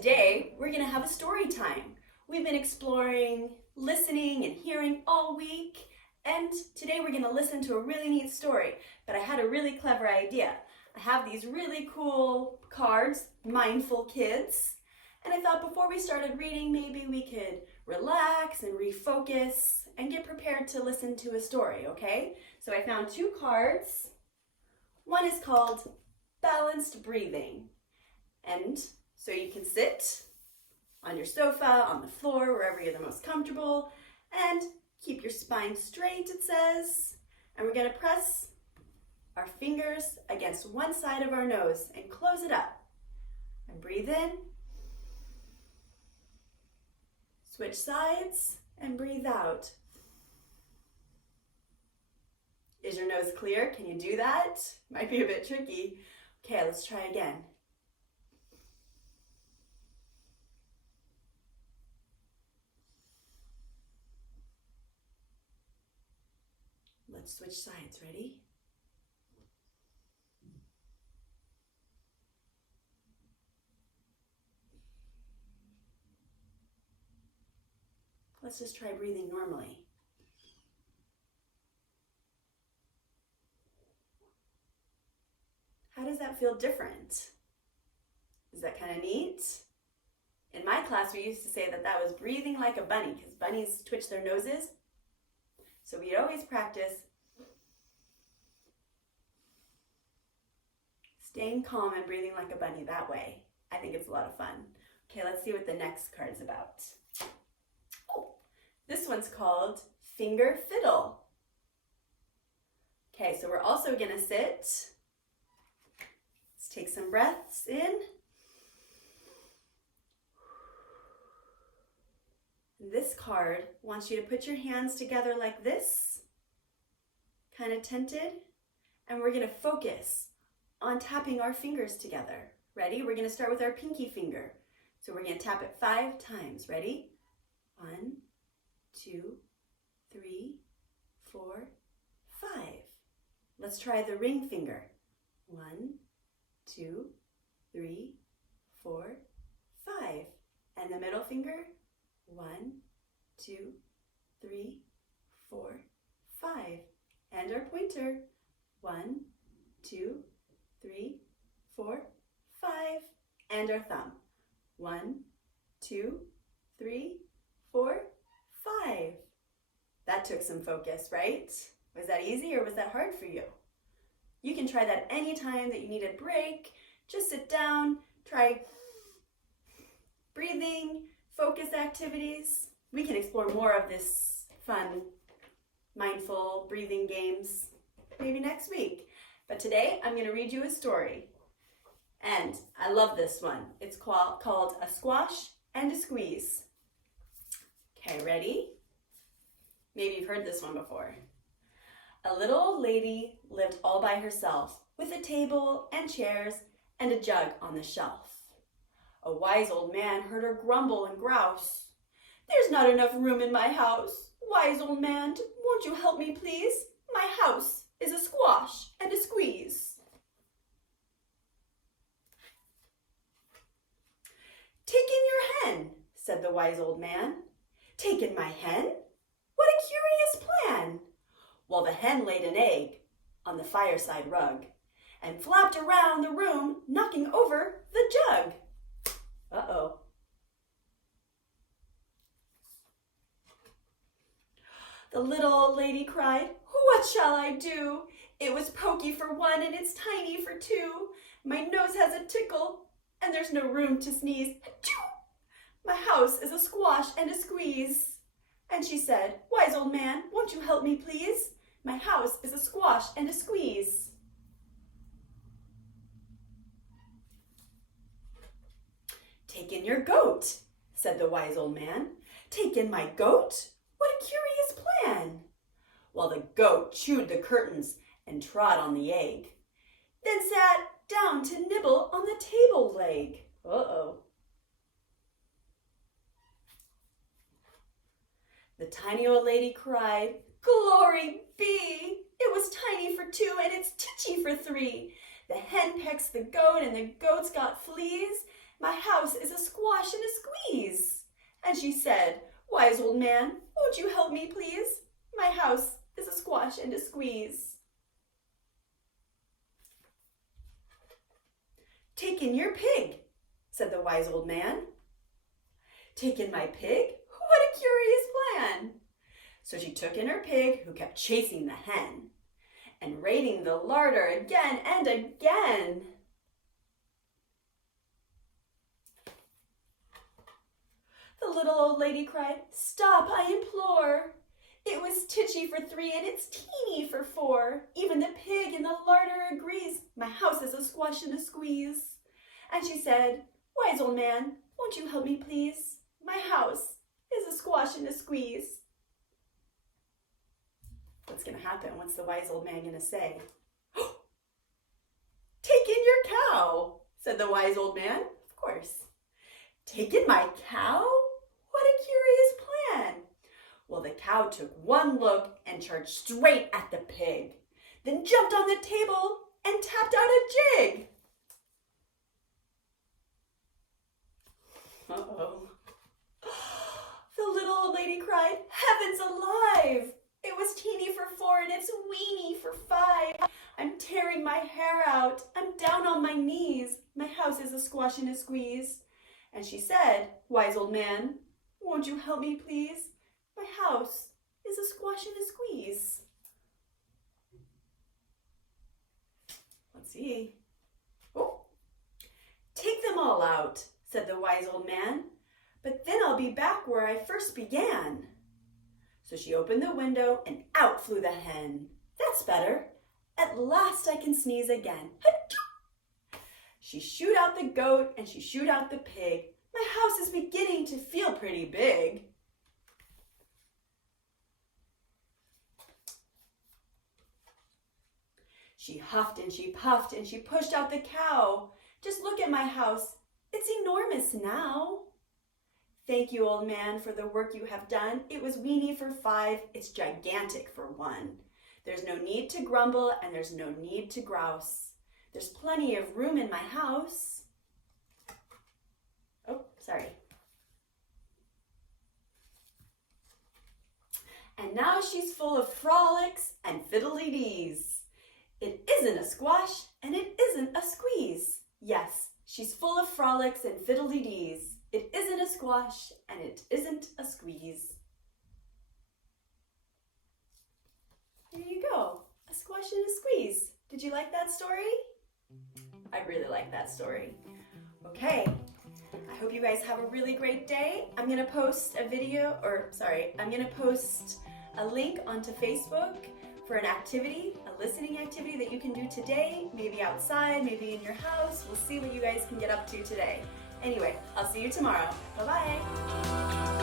Today, we're going to have a story time. We've been exploring listening and hearing all week, and today we're going to listen to a really neat story. But I had a really clever idea. I have these really cool cards, Mindful Kids, and I thought before we started reading, maybe we could relax and refocus and get prepared to listen to a story, okay? So I found two cards. One is called Balanced Breathing, and so you can sit on your sofa, on the floor, wherever you're the most comfortable, and keep your spine straight, it says. And we're going to press our fingers against one side of our nose and close it up. And breathe in. Switch sides and breathe out. Is your nose clear? Can you do that? Might be a bit tricky. Okay, let's try again. Let's switch sides. Ready? Let's just try breathing normally. How does that feel different? Is that kind of neat? In my class, we used to say that was breathing like a bunny because bunnies twitch their noses. So we'd always practice staying calm and breathing like a bunny that way. I think it's a lot of fun. Okay, let's see what the next card is about. Oh, this one's called Finger Fiddle. Okay, so we're also going to sit. Let's take some breaths in. This card wants you to put your hands together like this, kind of tented, and we're going to focus on tapping our fingers together. Ready? We're going to start with our pinky finger. So we're going to tap it 5 times. Ready? 1, 2, 3, 4, 5. Let's try the ring finger. 1, 2, 3, 4, 5. And the middle finger. 1, 2, 3, 4, 5. And our pointer. 1, 2, 3, 4, 5. And our thumb. 1, 2, 3, 4, 5. That took some focus, right? Was that easy or was that hard for you? You can try that anytime that you need a break. Just sit down, try breathing, focus activities. We can explore more of this fun, mindful breathing games maybe next week. But today I'm going to read you a story. And I love this one. It's called A Squash and a Squeeze. Okay, ready? Maybe you've heard this one before. A little old lady lived all by herself with a table and chairs and a jug on the shelf. A wise old man heard her grumble and grouse. "There's not enough room in my house. Wise old man, won't you help me, please? My house is a squash and a squeeze." "Take in your hen," said the wise old man. "Take in my hen? What a curious plan!" Well, the hen laid an egg on the fireside rug and flapped around the room, knocking over the jug. Uh-oh. The little old lady cried, "What shall I do? It was pokey for one and it's tiny for two. My nose has a tickle and there's no room to sneeze. Achoo! My house is a squash and a squeeze." And she said, "Wise old man, won't you help me, please? My house is a squash and a squeeze." "Take in your goat," said the wise old man. "Take in my goat? What a curious plan!" Well, the goat chewed the curtains and trod on the egg, then sat down to nibble on the table leg. Uh-oh. The tiny old lady cried, "Glory be! It was tiny for two and it's titchy for three. The hen pecks the goat and the goat's got fleas, My house is a squash and a squeeze. And she said, Wise old man, won't you help me, please? My house is a squash and a squeeze. Take in your pig, said the wise old man. Take in my pig? What a curious plan! So she took in her pig, who kept chasing the hen, and raiding the larder again and again. The little old lady cried, Stop, I implore! It was titchy for 3 and it's teeny for 4. Even the pig in the larder agrees. My house is a squash and a squeeze. And she said, Wise old man, won't you help me please? My house is a squash and a squeeze. What's going to happen? What's the wise old man going to say? Take in your cow, said the wise old man. Of course. Take in my cow? What a curious plan. Well, the cow took one look and charged straight at the pig, then jumped on the table and tapped out a jig. Uh-oh. The little old lady cried, Heavens alive! It was teeny for 4 and it's weeny for 5. I'm tearing my hair out. I'm down on my knees. My house is a squash and a squeeze. And she said, Wise old man, won't you help me please? My house is a squash and a squeeze. Let's see. Oh, take them all out, said the wise old man, but then I'll be back where I first began. So she opened the window and out flew the hen. That's better. At last I can sneeze again. She shooed out the goat and she shooed out the pig. My house is beginning to feel pretty big. She huffed and she puffed and she pushed out the cow. Just look at my house. It's enormous now. Thank you, old man, for the work you have done. It was weeny for 5. It's gigantic for 1. There's no need to grumble and there's no need to grouse. There's plenty of room in my house. Oh, sorry. And now she's full of frolics and fiddly-dees. It isn't a squash and it isn't a squeeze. Yes, she's full of frolics and fiddly-dees. It isn't a squash and it isn't a squeeze. There you go, a squash and a squeeze. Did you like that story? I really like that story. Okay, I hope you guys have a really great day. I'm gonna post a link onto Facebook for an activity, a listening activity that you can do today, maybe outside, maybe in your house. We'll see what you guys can get up to today. Anyway, I'll see you tomorrow. Bye-bye.